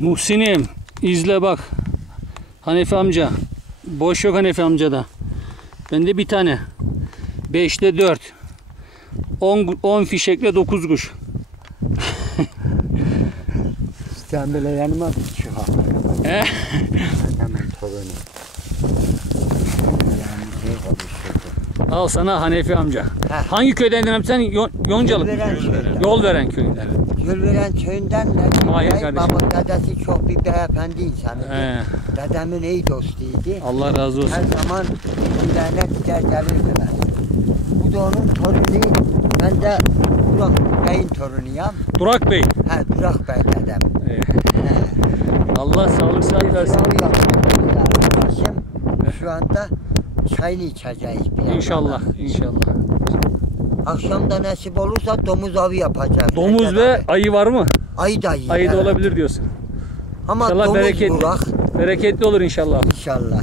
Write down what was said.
Muhsin'im izle bak. Hanefi amca. Boş yok Hanefi amcada. Bende bir tane. 5'te 4. 10, 10 fişekle 9 kuş. Sen bile yanıma bir çıkar. He? Hemen torunu. Al sana Hanefi amca. Heh. Hangi köyden dedim sen? Yon- Yoncalı. Yol veren köyden. Yol veren köyden. Gülveren köyünden de Bey, kardeşim. babam dedesi çok bir beyefendi insanıydı. He. Dedemin iyi dostuydu. Allah razı olsun. Her zaman giderler gider gelirdiler. Bu da onun torunu. Ben de Burak Bey'in torunuyum. Durak Bey. Ha Burak Bey dedem. He. Allah sağlık sıhhat versin. Şu anda çayını içeceğiz. pilavla. İnşallah, inşallah. Akşam da nasip olursa domuz avı yapacağız. Domuz Recep ve abi. ayı var mı? ayı da iyi. Ayı da evet. olabilir diyorsun. Ama İnşallah domuz bereketli. Burak Bereketli olur inşallah. inşallah.